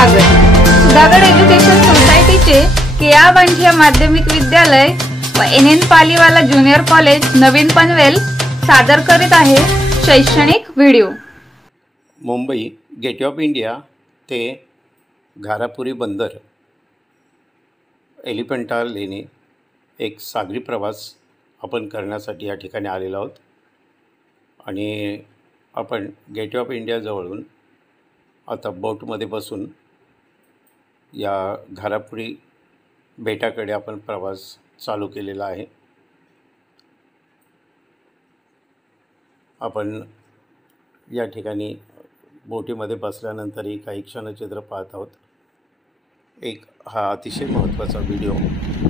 स्वागत। सुधागड एज्युकेशन सोसायटीचे केआ बांठिया माध्यमिक विद्यालय व NN पालीवाला ज्युनियर कॉलेज नवीन पनवेल सादर करीत आहे शैक्षणिक video. Mumbai gateway of India ते घारापुरी बंदर एलिफंटा लेणे एक सागरी प्रवास आपण करण्यासाठी या ठिकाणी आलेलो आहोत आणि आपण गेटवे ऑफ इंडिया जवळून आता बोटमध्ये बसून या घारापुरी बेटाकडे आपण प्रवास चालू केलेला आहे। आपण या ठिकाणी बोटीमध्ये बसल्यानंतरही काही क्षणचित्र पाहत आहोत। एक हा अतिशय महत्त्वाचा व्हिडिओ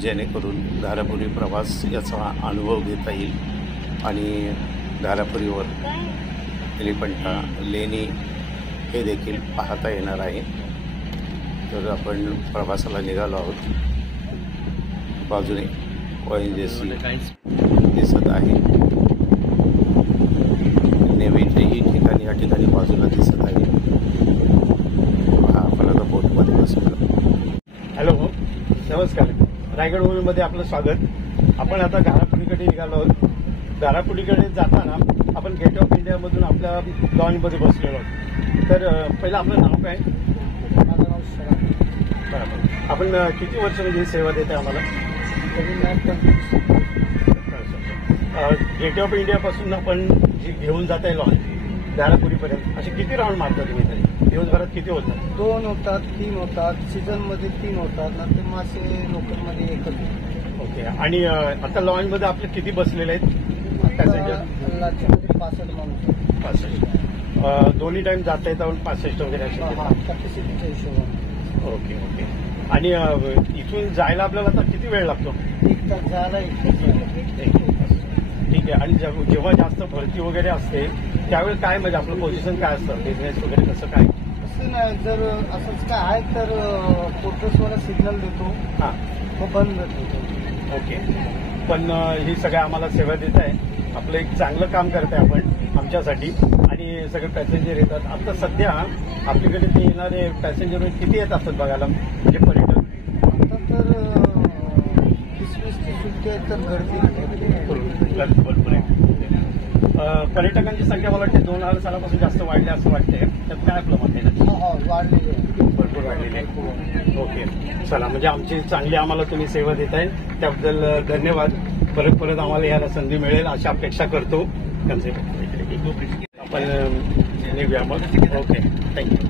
जेणेकरून घारापुरी प्रवास याचा अनुभव घेता येईल आणि घारापुरीवर एलिफंटा लेणी हे देखील पाहता येणार आहे। तर आपण प्रवासाला निघालो आहोत। बाजूने ONGC दिसत आहे, नेव्हीचेही ठिकाणी या ठिकाणी बाजूला दिसत आहे। आपण आता बोटमध्ये बसलो। हॅलो, नमस्कार। रायगड मूवीमध्ये आपलं स्वागत। आपण आता घारापुरीकडे निघालो आहोत। घारापुरीकडे जाताना आपण गेट ऑफ इंडियामधून आपल्या लॉन्चमध्ये बसलेलो आहोत। तर पहिलं आपलं नाव काय? माझं नाव शरद। बरोबर। आपण किती वर्ष म्हणजे सेवा देते आम्हाला? गेट ऑफ इंडियापासून आपण जी घेऊन जात आहे लॉन्च घारापुरीपर्यंत असे किती राऊंड मारता तुम्ही तरी दिवसभरात? किती होतात? 2 होतात, 3 होतात, सीझनमध्ये 3 होतात, नंतर मासे लोकलमध्ये 1च। ओके। आणि आता लॉन्चमध्ये आपले किती बसलेले आहेत पॅसेंजर? 65 माणूस। 65। दोन्ही टाइम जाता येतात 65 वगैरे असे? कॅपॅसिटीच्या हिशोबाने। Okay okay. आणि इथून जायला आपल्याला आता किती वेळ लागतो? 1 तास जायला 1 तास जायला। 1 तास। ठीक आहे। आणि जेव्हा जास्त भरती वगैरे असते त्यावेळी काय म्हणजे आपलं पोझिशन काय असतं? बिझनेस वगैरे कसं काय? असं नाही, जर असंच काय आहे तर पोर्टर्सवाला सिग्नल देतो, हां, मग बंद देतो। ओके। पण ही सगळ्या आम्हाला सेवा देत आहे, आपलं एक चांगलं काम करत आहे आपण आमच्यासाठी आणि सगळे पॅसेंजर येतात। आता सध्या आपल्याकडे ते येणारे पॅसेंजर किती येत असतात बघायला म्हणजे पर्यटक? आता तर 20-20 सुट्टी आहेत तर गर्दी भरपूर आहे। पर्यटकांची संख्या मला वाटते 2000 सालापासून जास्त वाढली असं वाटतंय। त्यात काय आपलं मत आहे? वाढलेली आहे, भरपूर वाढलेली आहे। ओके, चला, म्हणजे आमची चांगली आम्हाला तुम्ही सेवा देताय त्याबद्दल धन्यवाद। परत परत आम्हाला याला संधी मिळेल अशी अपेक्षा करतो। आपण निघूया मग। Okay, thank you.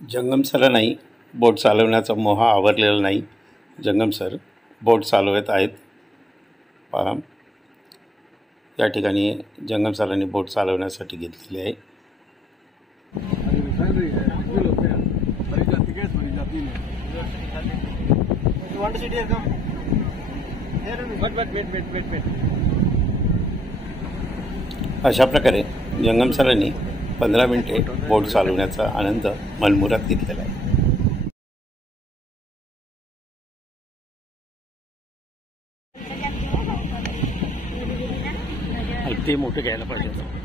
जंगम सर नाही, बोट चालवण्याचा मोह आवरलेला नाही। जंगम सर बोट चालवत आहेत। पहा, या ठिकाणी जंगम सरांनी बोट चालवण्यासाठी घेतलेली आहे। अशा प्रकारे जंगम सरांनी 15 मिनिटे बोट चालवण्याचा आनंद मनमुरात घेतलेला आहे। ते मोठं घ्यायला पाहिजे होतं।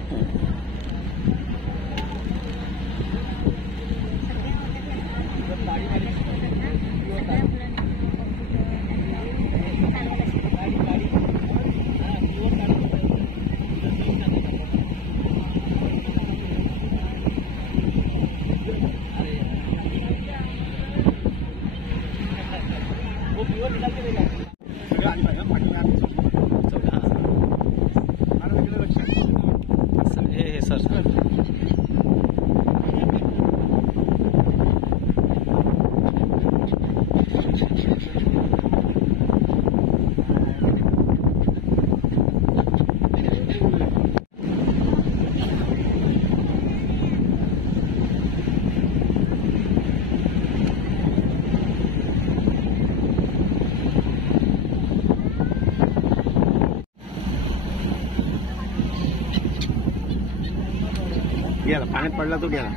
पाण्यात पडला तो गेला.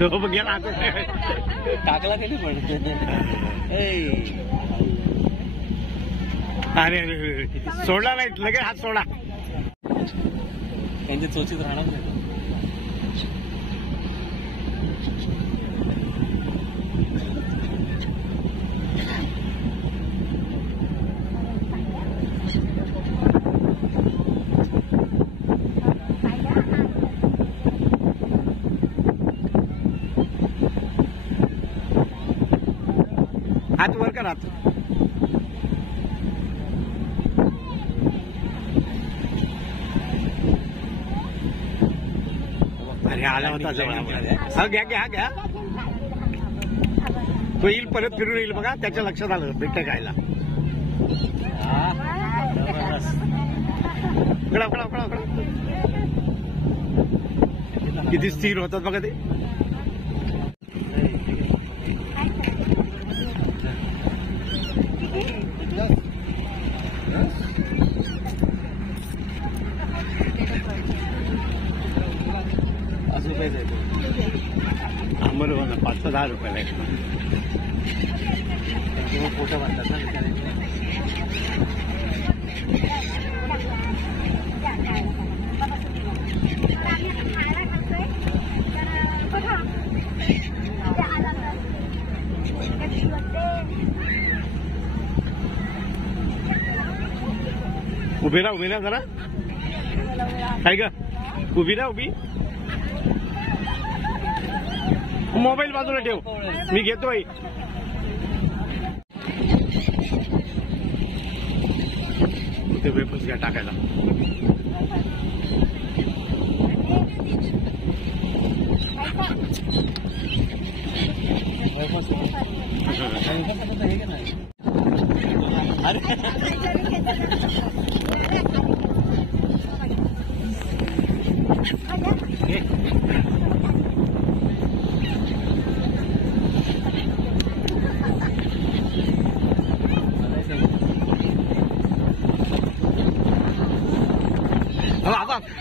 तो बघ गेला टाकला कधी पडत. अरे अरे सोडला नाही लगेच हात सोडा. त्यांच्या चोचीत राहणार नाही. हात वर कर हात. अरे आला होता जवळ. हा घ्या घ्या घ्या. तो येईल परत फिरून येईल बघा. त्याच्या लक्षात आलं बिबट्या खायला. उकडा उकडा उकडा उकडा. किती स्थिर होतात बघा ते. बरोबर ना. 5-10 रुपयाला एक. पोटा बांधतात ना. उभी राहा जरा. काय ग उभी राहा उभी. मोबाईल बाजूला ठेव मी घेतोय. ते वेफर्स घ्या टाकायला.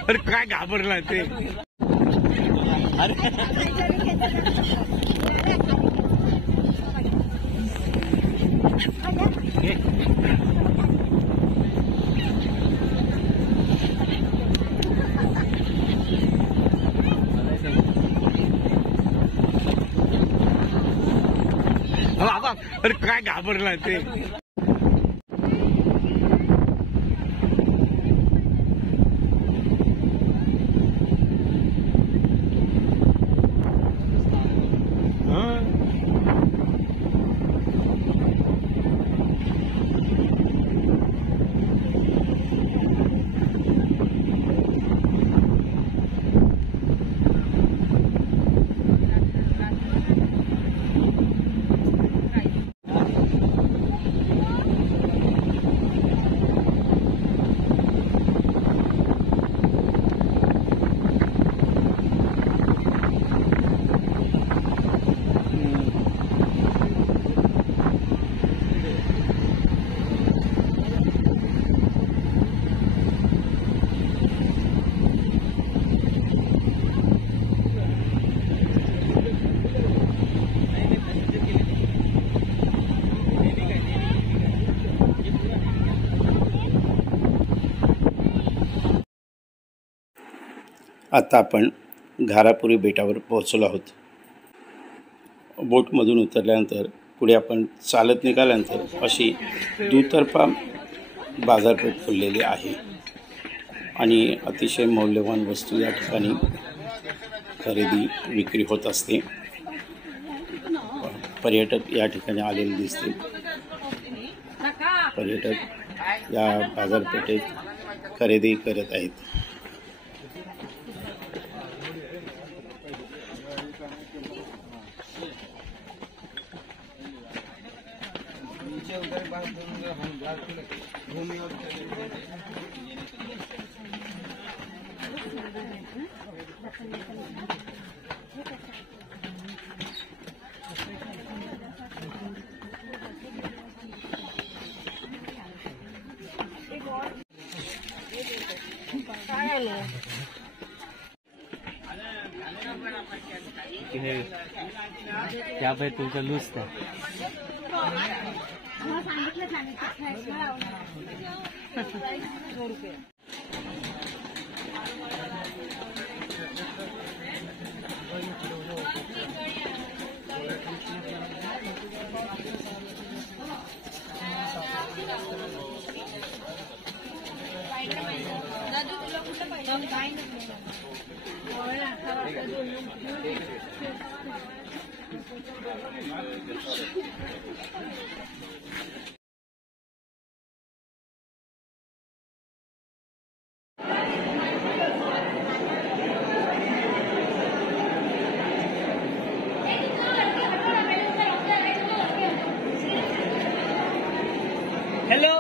अरे काय घाबरला ते. अरे काय घाबरला ते. आता आपण घारापुरी बेटावर पोहोचलो आहोत. बोटमधून उतरल्यानंतर पुढे आपण चालत निघाल्यानंतर अशी दुतर्फा बाजारपेठ फुललेली आहे आणि अतिशय मौल्यवान वस्तू या ठिकाणी खरेदी विक्री होत असते. पर्यटक या ठिकाणी आलेले दिसते. पर्यटक या बाजारपेठेत खरेदी करत आहेत. क्या भाई तुमचा लूज था हेलो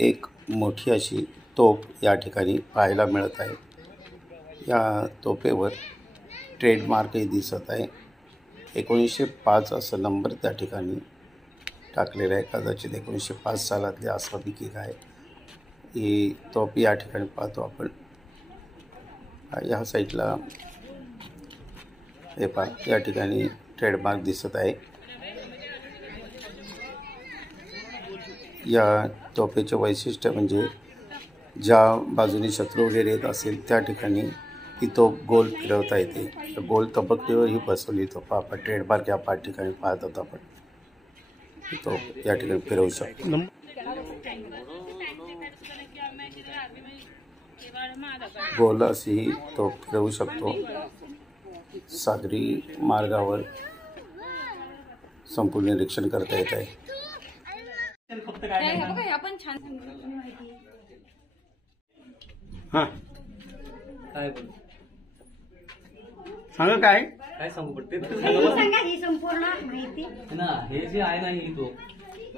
एक मोठी अशी तोफ या ठिकाणी पाहायला मिळत आहे. या तोफेवर ट्रेडमार्कही दिसत आहे. 1905 असा नंबर त्या ठिकाणी टाकलेला आहे. कदाचित 1905 सालातली असावी की काय. ही तोफ या ठिकाणी पाहतो आपण. ह्या साईडला हे पहा, या ठिकाणी ट्रेडमार्क दिसत आहे. या तोफेचे वैशिष्ट्य म्हणजे ज्या बाजूने शत्रू वगैरे येत असेल त्या ठिकाणी ही तोफ गोल फिरवता येते. गोल तबकटीवर ही बसवली तोफ. आपण ट्रेडमार्क या ठिकाणी पाहत होतो. आपण ही तोफ या ठिकाणी फिरवू शकतो. गोल अशी ही तोफ फिरवू शकतो. सागरी मार्गावर संपूर्ण निरीक्षण करता येत आहे. हां काय सांगा काय काय सांगू पडते सांगा ही संपूर्ण माहिती ना. हे जे आहे ना ही तो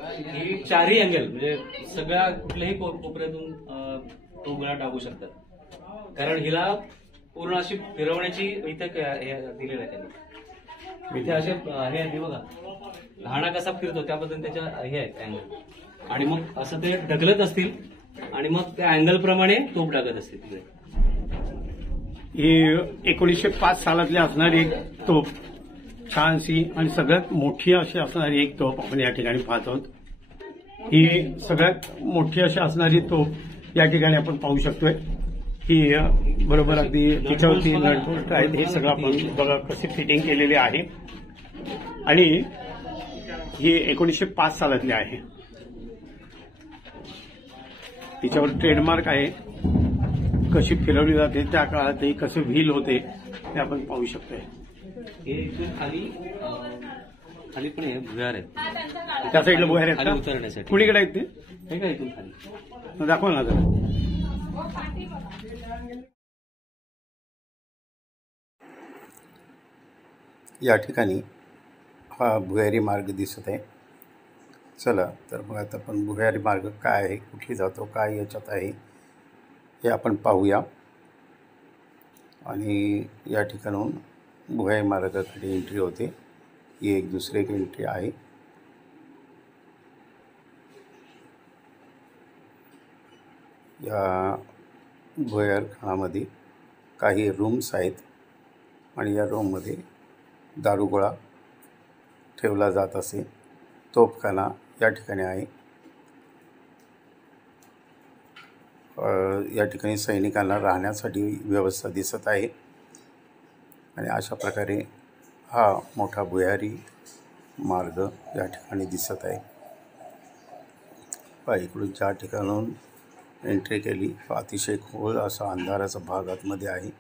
ही चारही अँगल म्हणजे सगळ्या कुठल्याही कोपऱ्यातून तो गळा टाकू शकतात. कारण हिला पूर्ण अशी फिरवण्याची इथे दिलेलं आहे त्यांनी. इथे असे हे आहे बघा, लहाना कसा फिरतो त्या पद्धतीने त्याच्या हे आहेत अँगल. आणि मग असं ते ढकलत असतील आणि मग त्या अँगल प्रमाणे तोफ टाकत असतील तिकडे. ही 1905 सालातली असणारी एक तोफ, छानशी आणि सगळ्यात मोठी अशी असणारी एक तोफ आपण या ठिकाणी पाहत आहोत. ही सगळ्यात मोठी अशी असणारी तोफ या ठिकाणी आपण पाहू शकतोय. ही बरोबर अगदी तिच्यावरती नटबोल्ट आहेत. हे सगळं आपण बघा कसे फिटिंग केलेले आहे. आणि ही 1905 सालातली आहे. तिच्यावर ट्रेडमार्क आहे. कशी फिरवली जाते त्या काळातही कसे व्हील होते ते आपण पाहू शकतोय. हे इथून खाली खाली पण हे भुयार आहेत. त्या साईडला भुयार आहेत खाली का? उतरण्यासाठी. कुणीकडे आहेत ते? हे का इथून खाली दाखवा ना जरा. या ठिकाणी हा भुयारी मार्ग दिसत आहे. चला तर मग आता आपण भुयारी मार्ग काय आहे, कुठे जातो, काय याच्यात आहे हे आपण पाहूया. आणि या ठिकाणून भुयारी मार्गाकडे एंट्री होते. ही एक दुसरी एक एंट्री आहे. या भुयार खानामध्ये काही रूम्स आहेत आणि या रूममध्ये दारुगोळा ठेवला जात असे. तोफखाना या ठिकाणी आहे. या ठिकाणी सैनिकांना राहण्यासाठी व्यवस्था दिसत आहे. आणि अशा प्रकारे हा मोठा भुयारी मार्ग या ठिकाणी दिसत आहे. इकडून ज्या ठिकाणून एंट्री केली अतिशय खोल असा अंधाराचा भाग आतमध्ये आहे.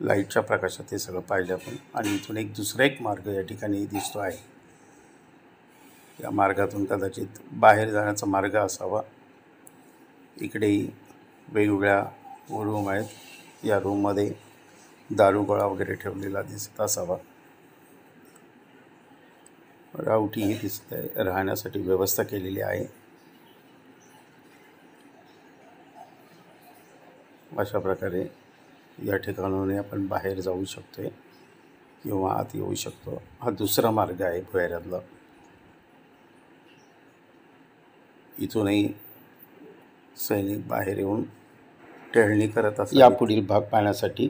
लाईटच्या प्रकाशात हे सगळं पाहिलं आपण. आणि इथून एक दुसरा एक मार्ग या ठिकाणी दिसतो आहे. या मार्गातून कदाचित बाहेर जाण्याचा मार्ग असावा. इकडेही वेगवेगळ्या रूम आहेत. या रूममध्ये दारुगोळा वगैरे ठेवलेला दिसत असावा. रावटीही दिसत आहे. राहण्यासाठी व्यवस्था केलेली आहे. अशा प्रकारे या ठिकाणाहून आपण बाहेर जाऊ शकतो किंवा आत येऊ शकतो. हा दुसरा मार्ग आहे भुयारातला. इथूनही सैनिक बाहेर येऊन टेहळणी करत असतात. या पुढील भाग पाहण्यासाठी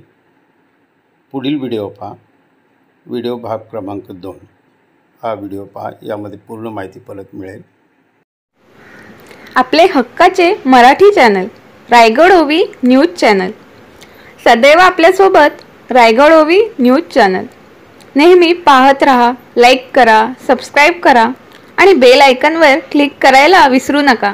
पुढील व्हिडिओ पहा. व्हिडिओ भाग क्रमांक 2 हा व्हिडिओ पहा. यामध्ये पूर्ण माहिती परत मिळेल. आपले हक्काचे मराठी चॅनल रायगड ओवी न्यूज चॅनल सदैव आपल्यासोबत. रायगड ओवी न्यूज चॅनल नेहमी पाहत रहा. लाईक करा, सबस्क्राईब करा आणि बेल आयकॉनवर क्लिक करायला विसरू नका.